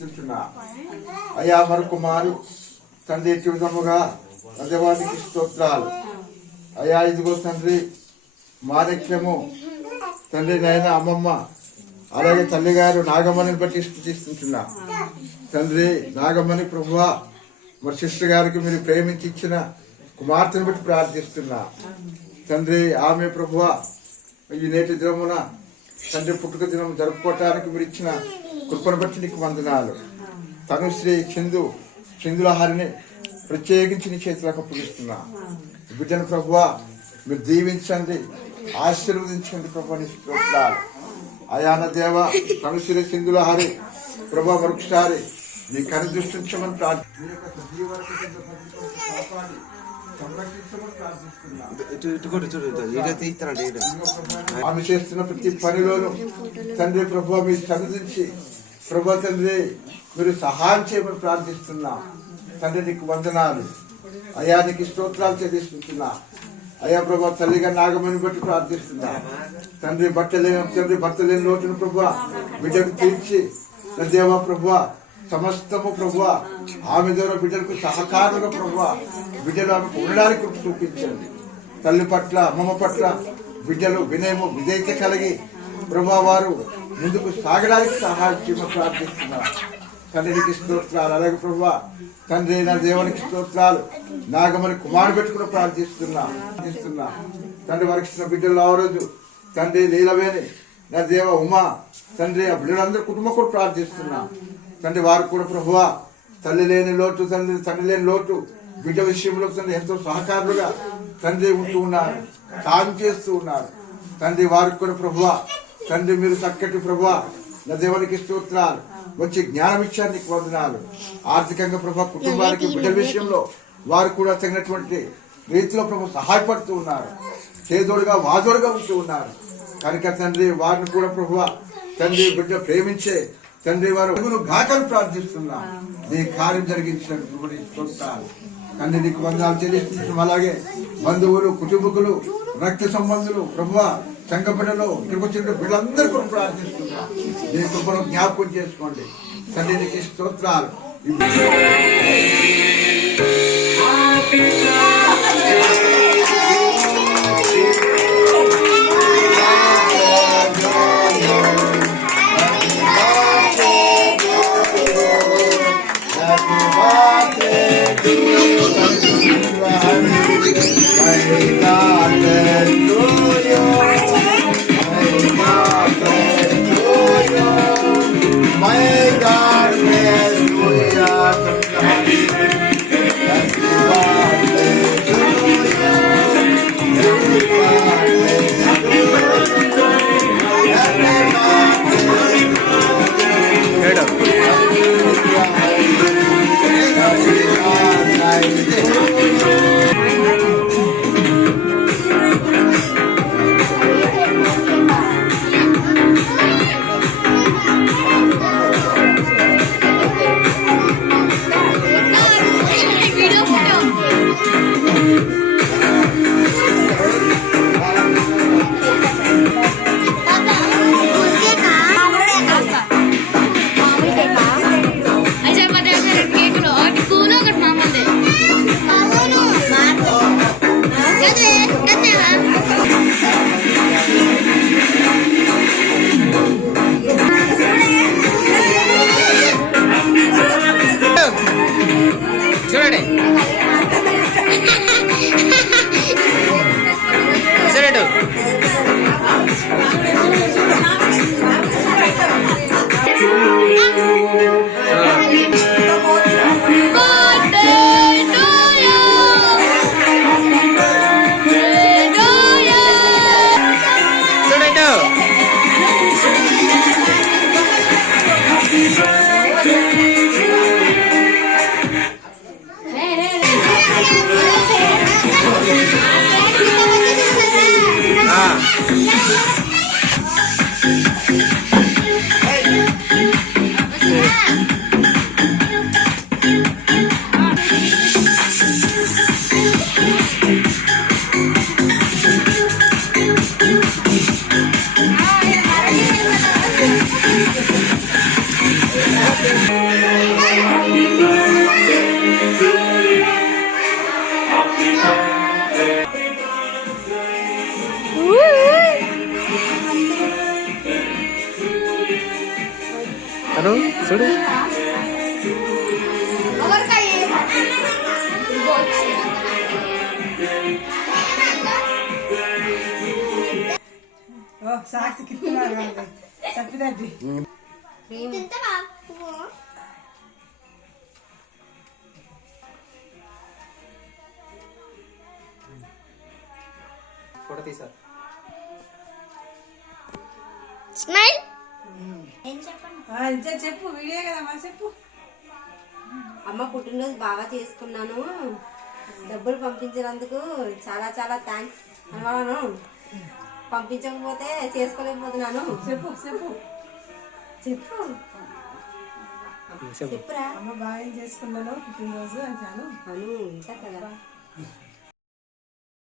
చెల్లిస్తుంటున్నా. అయ్యా మరొక మారు తండ్రి ఎట్టి విధముగా దేవానికి స్తోత్రాలు. అయ్యా ఇదిగో తండ్రి మాణిక్యము తండ్రి నాయన అమ్మమ్మ అలాగే తల్లిగారు నాగమ్మని బట్టి స్తుతిస్తుంటున్నా. తండ్రి నాగమ్మని ప్రభువా మరి సిస్టర్ గారికి మీరు ప్రేమించి ఇచ్చిన కుమార్తెను బట్టి ప్రార్థిస్తున్నా. తండ్రి ఆమె ప్రభువా ఈ నేటి దినమున తండ్రి పుట్టుక దినం జరుపుకోవటానికి మీరు ఇచ్చిన కృపను బట్టి నీకు వందనాలు. తనుశ్రీ సింధులహారిని ప్రత్యేకించి నీ చేతులకు అప్పగిస్తున్నా. బిడ్డను ప్రభువా మీరు దీవించండి, ఆశీర్వదించండి ప్రభు. నీ స్తోత్రాలు. అయాన దేవ తనుశ్రీ సింధులహారి ప్రభా మరొకసారి నీ కను దృష్టించమని ఆమె చేస్తున్న ప్రతి పనిలోనూ తండ్రి ప్రభు మీరు సరిదించి ప్రభు తండ్రి మీరు సహాయం చేయమని ప్రార్థిస్తున్నా. తండ్రి నీకు వందనాలు అయ్యా, నీకు స్తోత్రాలు చెల్లిస్తున్నా. అయ్యా ప్రభా తల్లిగా నాగమని బట్టి ప్రార్థిస్తున్నా. తండ్రి భర్త లేని లోటును ప్రభు బిడ్డకు తీర్చి దేవా ప్రభు సమస్తము ప్రభు ఆమె ద్వారా బిడ్డలకు సహకారులుగా ప్రభు బిడ్డలు ఆమెకు ఉండడానికి చూపించండి. తల్లి పట్ల అమ్మమ్మ పట్ల బిడ్డలు వినయము విధేయత కలిగి ప్రభు వారు ముందుకు సాగడానికి సహాయం చేయమని ప్రార్థిస్తున్నారు. తండ్రికి స్తోత్రాలు. అలాగే ప్రభు తండ్రి నా దేవునికి స్తోత్రాలు. నాగమని కుమారుడు పెట్టుకుని ప్రార్థిస్తున్నా. తండ్రి వారికి ఇచ్చిన బిడ్డలు ఆ రోజు తండ్రి లీలవేని నా దేవ ఉమా తండ్రి ఆ బిడ్డలందరూ కుటుంబం కూడా ప్రార్థిస్తున్నా. తండ్రి వారు కూడా ప్రభువా తండ్రి లేని లోటు బిడ్డ విషయంలో తండ్రి ఎంతో సహకారులుగా తండ్రి ఉంటూ ఉన్నారు, సాయం చేస్తూ ఉన్నారు. తండ్రి వారికి కూడా ప్రభువా తండ్రి మీరు చక్కటి ప్రభువా నా దేవునికి స్తోత్రాలు. వచ్చి జ్ఞానం ఇచ్చారు, నీకు వందనాలు. ఆర్థికంగా ప్రభు కుటుంబానికి బిడ్డ విషయంలో వారు కూడా తగినటువంటి రీతిలో ప్రభు సహాయపడుతూ ఉన్నారు, చేదోడుగా వాదోడుగా ఉంటూ ఉన్నారు. కనుక తండ్రి వారిని కూడా ప్రభువా తండ్రి బిడ్డ ప్రేమించే తండ్రి వారు ఘాటలు ప్రార్థిస్తున్నా. నీ కార్యం జరిగించినటువంటి స్తోత్రాలు. తండ్రి నీకు వందనాలు చెల్లిస్తున్నాం. అలాగే బంధువులు, కుటుంబకులు, రక్త సంబంధులు ప్రభువా సంఘపడలో ఇక్కడికి వచ్చిన బిడ్డలందరూ కూడా ప్రార్థిస్తున్నా. నీ కృపను జ్ఞాపకం చేసుకోండి. తండ్రి నీకు స్తోత్రాలు. చూడు సాక్షికి తప్పిదండి ఫోటో తీసారు స్మైల్ చెప్పు వీడియో కదమ్మా చెప్పు. అమ్మ పుట్టినరోజు బాగా చేసుకున్నాను, డబ్బులు పంపించినందుకు చాలా చాలా థ్యాంక్స్ అన్నాను. పంపించకపోతే చేసుకోలేకపోతున్నాను. చెప్పు చెప్పు చెప్పు చెప్పురా. అమ్మ బాగా చేసుకున్నాను పుట్టినరోజు అంటాను. అను ఇంకా కదా